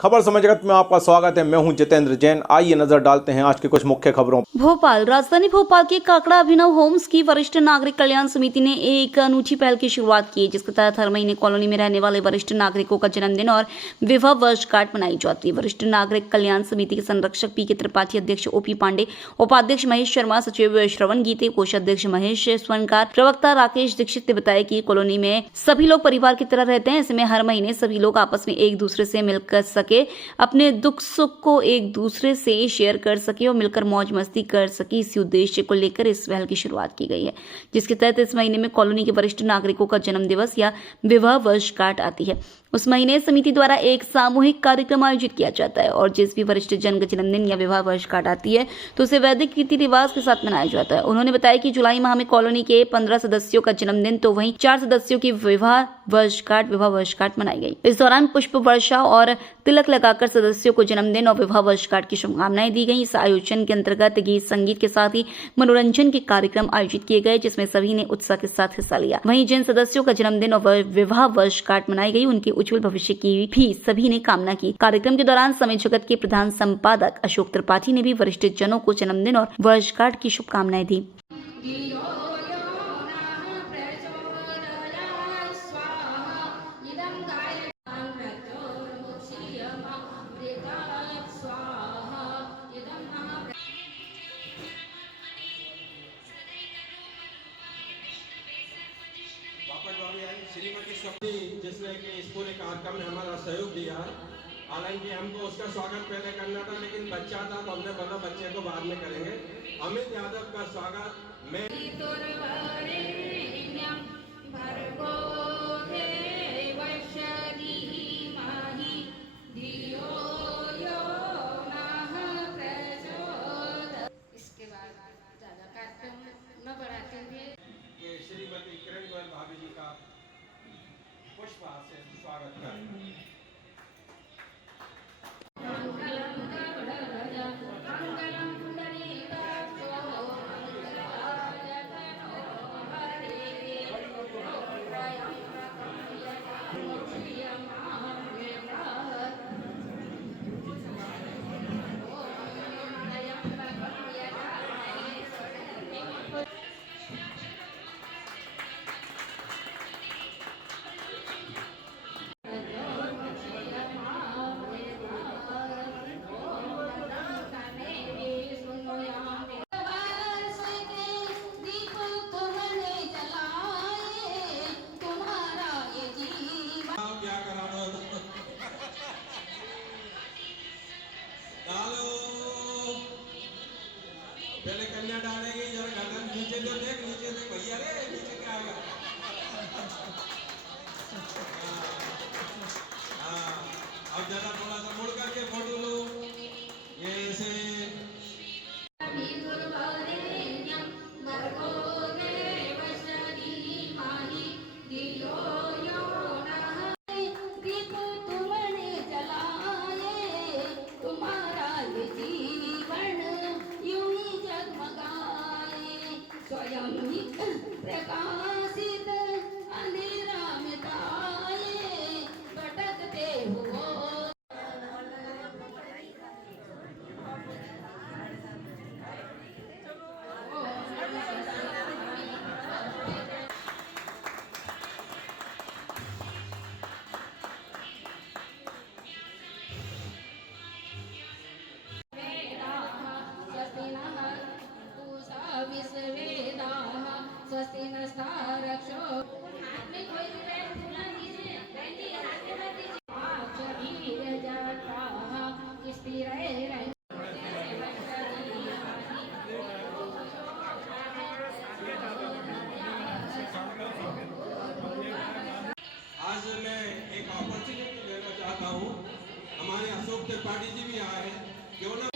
खबर समय जगत में आपका स्वागत है। मैं हूं जितेंद्र जैन। आइए नजर डालते हैं आज की कुछ मुख्य खबरों। भोपाल राजधानी भोपाल के काकड़ा अभिनव होम्स की वरिष्ठ नागरिक कल्याण समिति ने एक अनूठी पहल की शुरुआत की, जिसके तहत हर महीने कॉलोनी में रहने वाले वरिष्ठ नागरिकों का जन्मदिन और विवाह वर्षगांठ मनाई जाती है। वरिष्ठ नागरिक कल्याण समिति के संरक्षक पी के त्रिपाठी, अध्यक्ष ओपी पांडे, उपाध्यक्ष महेश शर्मा, सचिव श्रवण गीते, कोषाध्यक्ष महेश स्वर्णकार, प्रवक्ता राकेश दीक्षित ने बताया कि कॉलोनी में सभी लोग परिवार की तरह रहते हैं। ऐसे में हर महीने सभी लोग आपस में एक दूसरे से मिलकर सके, अपने दुख सुख को एक दूसरे से शेयर कर सके और मिलकर मौज मस्ती कर सके, इसी उद्देश्य को लेकर इस पहल की शुरुआत की गई है, जिसके तहत इस महीने में कॉलोनी के वरिष्ठ नागरिकों का जन्म दिवस या विवाह वर्षगांठ आती है। उस महीने समिति द्वारा एक सामूहिक कार्यक्रम आयोजित किया जाता है और जिस भी वरिष्ठ जन का जन्मदिन या विवाह वर्षगांठ आती है तो उसे वैदिक रीति रिवाज के साथ मनाया जाता है। उन्होंने बताया कि जुलाई माह में कॉलोनी के 15 सदस्यों का जन्मदिन तो वहीं 4 सदस्यों की विवाह वर्षगांठ मनाई गई। इस दौरान पुष्प वर्षा और तिलक लगाकर सदस्यों को जन्मदिन और विवाह वर्षगांठ की शुभकामनाएं दी गई। इस आयोजन के अंतर्गत गीत संगीत के साथ ही मनोरंजन के कार्यक्रम आयोजित किए गए, जिसमें सभी ने उत्साह के साथ हिस्सा लिया। वहीं जिन सदस्यों का जन्मदिन और विवाह वर्षगांठ मनाई गई, उनके उज्जवल भविष्य की भी सभी ने कामना की। कार्यक्रम के दौरान समय जगत के प्रधान संपादक अशोक त्रिपाठी ने भी वरिष्ठ जनों को जन्मदिन और वर्षगांठ की शुभकामनाएं दी। श्रीमती स्वप्नी, जिसने कि इस पूरे कार्यक्रम में हमारा सहयोग दिया। हालांकि हमको उसका स्वागत पहले करना था, लेकिन बच्चा था तो हमने बोला बच्चे को बाद में करेंगे। अमित यादव का स्वागत मैं इसके बाद ज्यादा कार्यक्रम न बढ़ाते हुए श्रीमती किरण गोयल भाभी जी का पुष्पहार से स्वागत करें। पहले कन्या डालेगी, जरा गर्दन नीचे जो देख, नीचे देख भैया, रे नीचे क्या आएगा। हाँ, अब जरा थोड़ा सा मुड़ करके फोटो लो, ये ऐसे। प्रकाशित अंधेरा मिटाए, भटकते हुओ स्वस्ति नस्तारक्षो। हाथ में कोई रुपए फूला दीजिए, बहन जी हाथ में मत दीजिए। आप शरीर जाता स्थिर रहे। आज मैं एक अपॉर्चुनिटी लेना चाहता हूँ, हमारे अशोक त्रिपाठी जी भी आए हैं, क्यों ना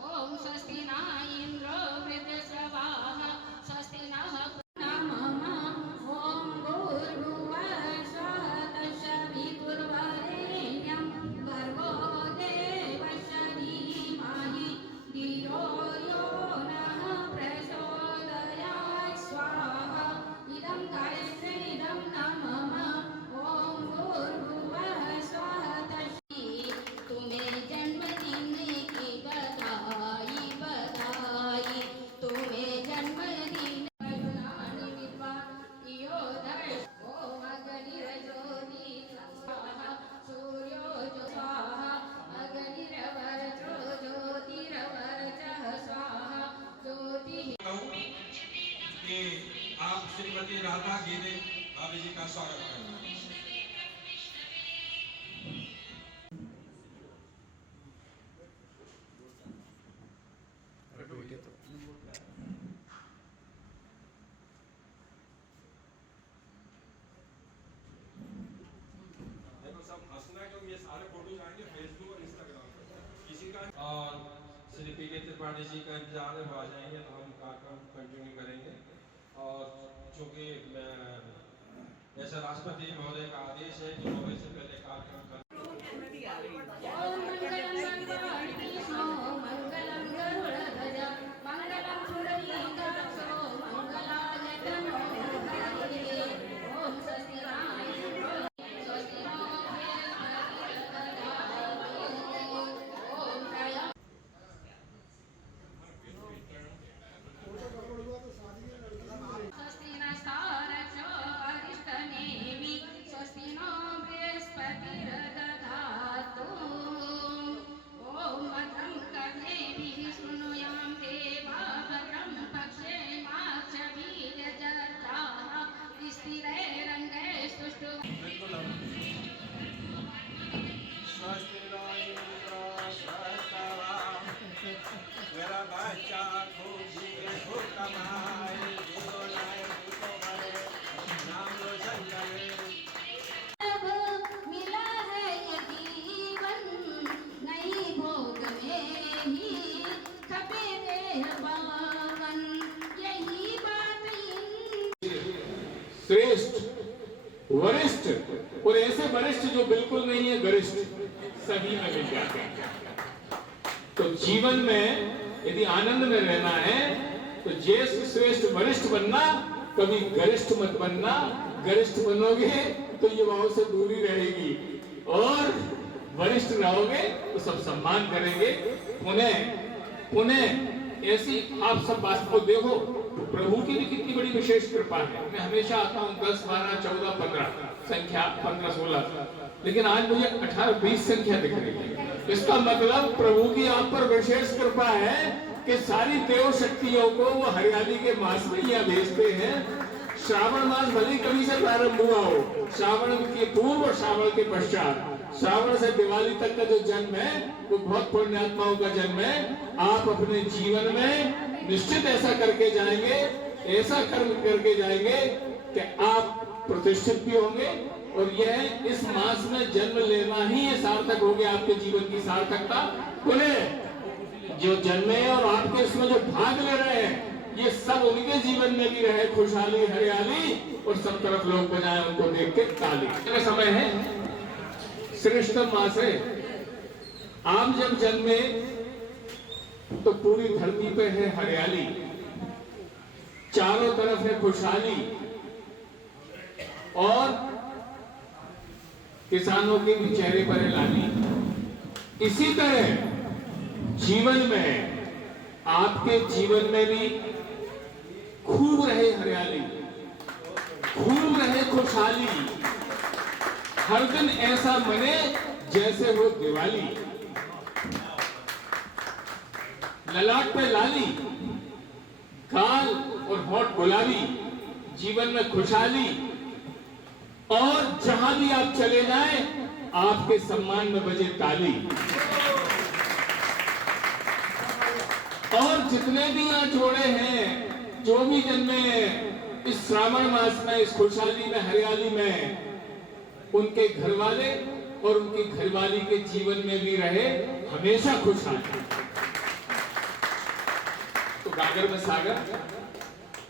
ओम स्वस्ति न इंद्रो वृद्धश्रवाः, स्वस्ति नः ओम भूर्भुवः स्वः तत्सवितुर्वरेण्यं भर्गो देवस्य धीमहि धियो यो नः प्रचोदयात् स्वाहा। इदं गायत्रीदं नमः। ओम श्रीमती राधा गिरे भाभी जी का स्वागत करना है। देखो सब हंसना क्योंकि ये सारे फोटो आएंगे फेसबुक और इंस्टाग्राम पर। किसी का और श्री पी के त्रिपाठी जी का इंतजार है, वो आ जाएंगे तो हम कार्यक्रम कंटिन्यू करेंगे। और चूँकि ऐसा राष्ट्रपति महोदय का आदेश है कि महोदय से पहले कार्यक्रम कर ओम मंगलम भगवान विष्णु मंगलम गरुड़ध्वज मंगलम पुंडरीकाक्षो मंगलाय तनो हरिः। ओम स्वस्ति राय स्वस्ति नो ओम जय स्वस्ति नस्तारक्षो अरिष्टनेमि स्वस्ति नो बृहस्पतिर्दधातु। ॐ भद्रं कर्णेभिः शृणुयां देवा भद्रं पश्येमाक्षभिर्यजत्राः स्थिरैरङ्गैस्तुष्टु। मेरा बच्चा खूब कमाए, दूधो लाए दूधो भरे, नाम रोशन करे। अब मिला है ये जीवन नई भोग में ही खपे देह पावन यही बात श्रेष्ठ, वरिष्ठ और ऐसे वरिष्ठ जो बिल्कुल नहीं है गरिष्ठ, सभी में मिल जाते हैं। तो जीवन में यदि आनंद में रहना है तो ज्येष्ठ श्रेष्ठ वरिष्ठ बनना, कभी गरिष्ठ मत बनना। गरिष्ठ बनोगे तो युवाओं से दूरी रहेगी और वरिष्ठ रहोगे तो सब सम्मान करेंगे। पुनः ऐसी आप सब बात को देखो, प्रभु की भी कितनी बड़ी विशेष कृपा है। मैं हमेशा आता हूँ 10, 12, 14, 15 संख्या 15, 16, लेकिन आज मुझे 18, 20 संख्या दिख रही है। इसका मतलब प्रभु की आप पर विशेष कृपा है कि सारी देव शक्तियों को वो हरियाली के मास में यहाँ भेजते हैं। श्रावण मास भले कभी से प्रारंभ हुआ हो, श्रावण के पूर्व और श्रावण के पश्चात, श्रावण से दिवाली तक का जो जन्म है वो बहुत पुण्यात्माओं का जन्म है। आप अपने जीवन में निश्चित ऐसा करके जाएंगे, ऐसा कर्म करके जाएंगे कि आप प्रतिष्ठित भी होंगे और यह इस मास में जन्म लेना ही ये सार्थक हो गया, आपके जीवन की सार्थकता। बोले जो जन्मे और आपके इसमें जो भाग ले रहे हैं ये सब उनके जीवन में भी रहे खुशहाली, हरियाली और सब तरफ लोग बजाएं उनको देख के ताली। इतना समय है, श्रेष्ठतम मास है। आप जब जन्मे तो पूरी धरती पे है हरियाली, चारों तरफ है खुशहाली और किसानों के भी चेहरे पर है लाली। इसी तरह जीवन में, आपके जीवन में भी खूब रहे हरियाली, खूब रहे खुशहाली। हर दिन ऐसा मने जैसे हो दिवाली। ललाट पे लाली, गाल और होठ गुलाबी, जीवन में खुशहाली और जहां भी आप चले जाएं आपके सम्मान में बजे ताली। और जितने भी यहाँ जोड़े हैं, जो भी जन्मे इस श्रावण मास में, इस खुशहाली में, हरियाली में, उनके घर वाले और उनकी घरवाली के जीवन में भी रहे हमेशा खुशहाली। तो गागर में सागर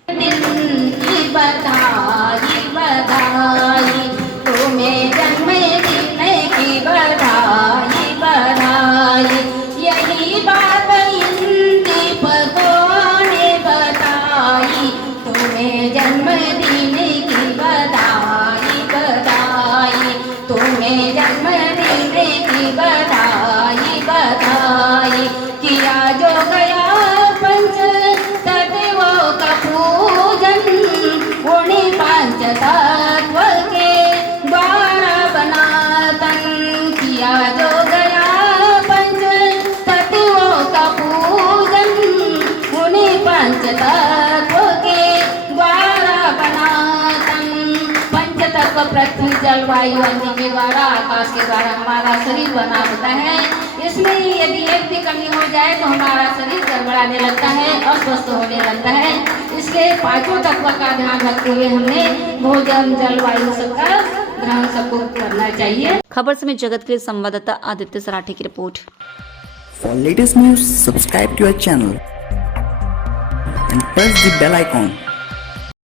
दिन की बधाई बधाई तुम्हें जन्मदिन की बधाई बधाई। यही बात इन दीपकों ने बताई तुम्हें जन्मदिन की बधाई बधाई तुम्हें जन्मदिन की बधाई बधाई। किया जो गया पंच तत्वों का पूजन उन्हीं पंच तत्व के द्वारा बनातन। किया जो गया पंच तत्वों का पूजन उन्हीं पंच तत्व के द्वारा बना पृथ्वी जलवायु अग्नि के द्वारा आकाश के द्वारा हमारा शरीर बना होता है। इसमें यदि एक भी कमी हो जाए तो हमारा शरीर गड़बड़ाने लगता है, अस्वस्थ होने लगता है। इसलिए पांचों तत्व का ध्यान रखते हुए हमें भोजन जलवायु सबका ध्यान सबको करना चाहिए। खबर समय जगत के लिए संवाददाता आदित्य सराठे की report. For latest news, subscribe to our channel and press the bell icon.